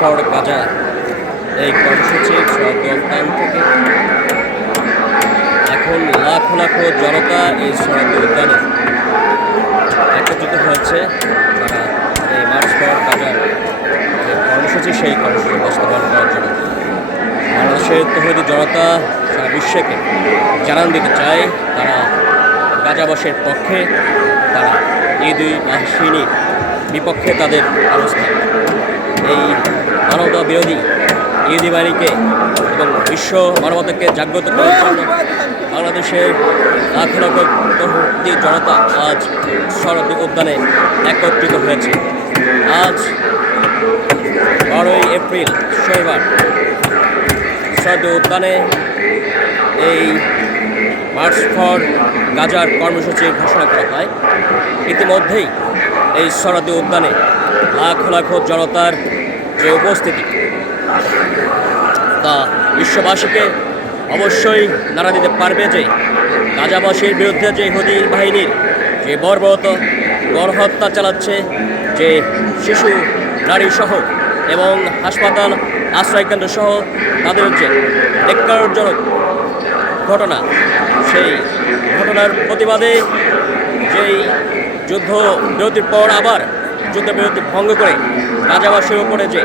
For Gaza এই কর্মসূচির সমাধান থেকে এখন লাখো লাখো জনতা এই সমাধি উদ্যানে একত্রিত হয়েছে। তারা এই মার্চ ফর গাজার যে কর্মসূচি সেই কর্মসূচি বাস্তবায়ন করার জন্য বাংলাদেশের তৌহিদি জনতা সারা বিশ্বকে জানান দিতে চায় তারা গাজাবাসীর পক্ষে, তারা এই দুই বাহিনীর বিপক্ষে তাদের অবস্থান। এই মানবতা বিরোধী ইহুদি বাহিনীকে এবং বিশ্ব মানবতাকে জাগ্রত করার জন্য বাংলাদেশের লাখ লাখ তৌহিদি জনতা আজ শরৎ উদ্যানে একত্রিত হয়েছে। আজ 12ই এপ্রিল শনিবার শরৎ উদ্যানে এই মার্চ ফর গাজার কর্মসূচি ঘোষণা করা হয়। ইতিমধ্যেই এই শরৎ উদ্যানে লাখ লাখ জনতার যে উপস্থিতি তা বিশ্ববাসীকে অবশ্যই নাড়া দিতে পারবে যে গাজাবাসীর বিরুদ্ধে যে ইহুদি বাহিনীর যে বর্বরত গণহত্যা চালাচ্ছে, যে শিশু নারী সহ এবং হাসপাতাল আশ্রয়কেন্দ্র সহ তাদের যে ধিক্কারজনক ঘটনা, সেই ঘটনার প্রতিবাদে যেই যুদ্ধ বিরতির পর আবার যুদ্ধবিরতি ভঙ্গ করে গাজাবাসীর উপরে যে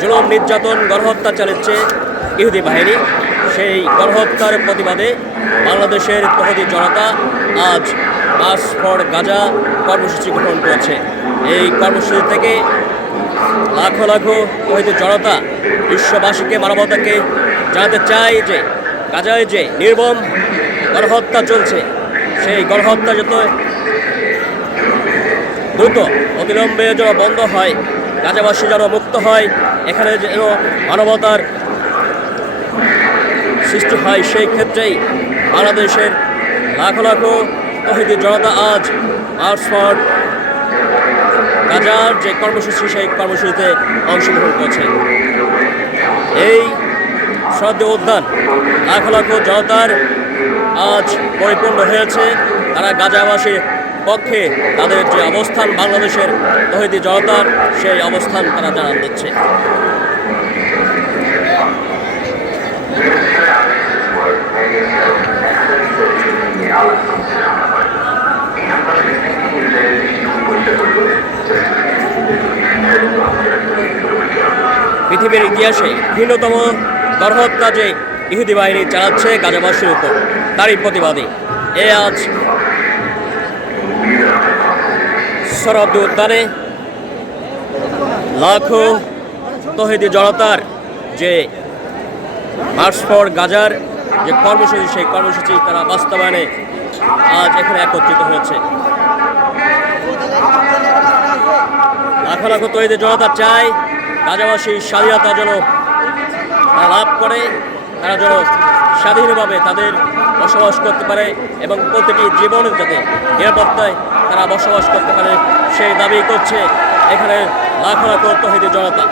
জুলুম নির্যাতন গণহত্যা চালাচ্ছে ইহুদি বাহিনী, সেই গণহত্যার প্রতিবাদে বাংলাদেশের তৌহিদি জনতা আজ মার্চ ফর গাজা কর্মসূচি গ্রহণ করেছে। এই কর্মসূচি থেকে লাখো লাখো তৌহিদি জনতা বিশ্ববাসীকে মানবতাকে জানাতে চায় যে গাজায় যে নির্মম গণহত্যা চলছে, সেই গণহত্যা যত দ্রুত অবিলম্বে যেন বন্ধ হয়, গাজাবাসী যেন মুক্ত হয়, এখানে যেন মানবতার সৃষ্টি হয়, সেই ক্ষেত্রেই বাংলাদেশের লাখো লাখো তৌহিদি জনতা আজ মার্চ ফর গাজার যে কর্মসূচি সেই কর্মসূচিতে অংশগ্রহণ করছে। এই শরৎ উদ্যান লাখো লাখো জনতার আজ পরিপূর্ণ হয়েছে। তারা গাজাবাসীর পক্ষে তাদের যে অবস্থান, বাংলাদেশের তৌহিদি জনতার সেই অবস্থান তারা জানান দিচ্ছে। পৃথিবীর ইতিহাসে ভিন্নতম গণহত্যা যে ইহুদি বাহিনী চালাচ্ছে গাজাবাসীর উপর, তারই প্রতিবাদী আজ শরৎ উদ্যানে লাখো তৌহিদি জনতার যে মার্চ ফর গাজার যে কর্মসূচি সেই কর্মসূচি তারা বাস্তবায়নে আজ এখানে একত্রিত হয়েছে। লাখো লাখো তৌহিদি জনতা চায় গাজাবাসীর স্বাধীনতা যেন তারা লাভ করে, তারা যেন স্বাধীনভাবে তাদের বসবাস করতে পারে এবং প্রতিটি জীবনের যাতে নিরাপত্তায় তারা বসবাস করতে পারে সেই দাবি করছে এখানে লাখো লাখো তৌহিদি জনতা।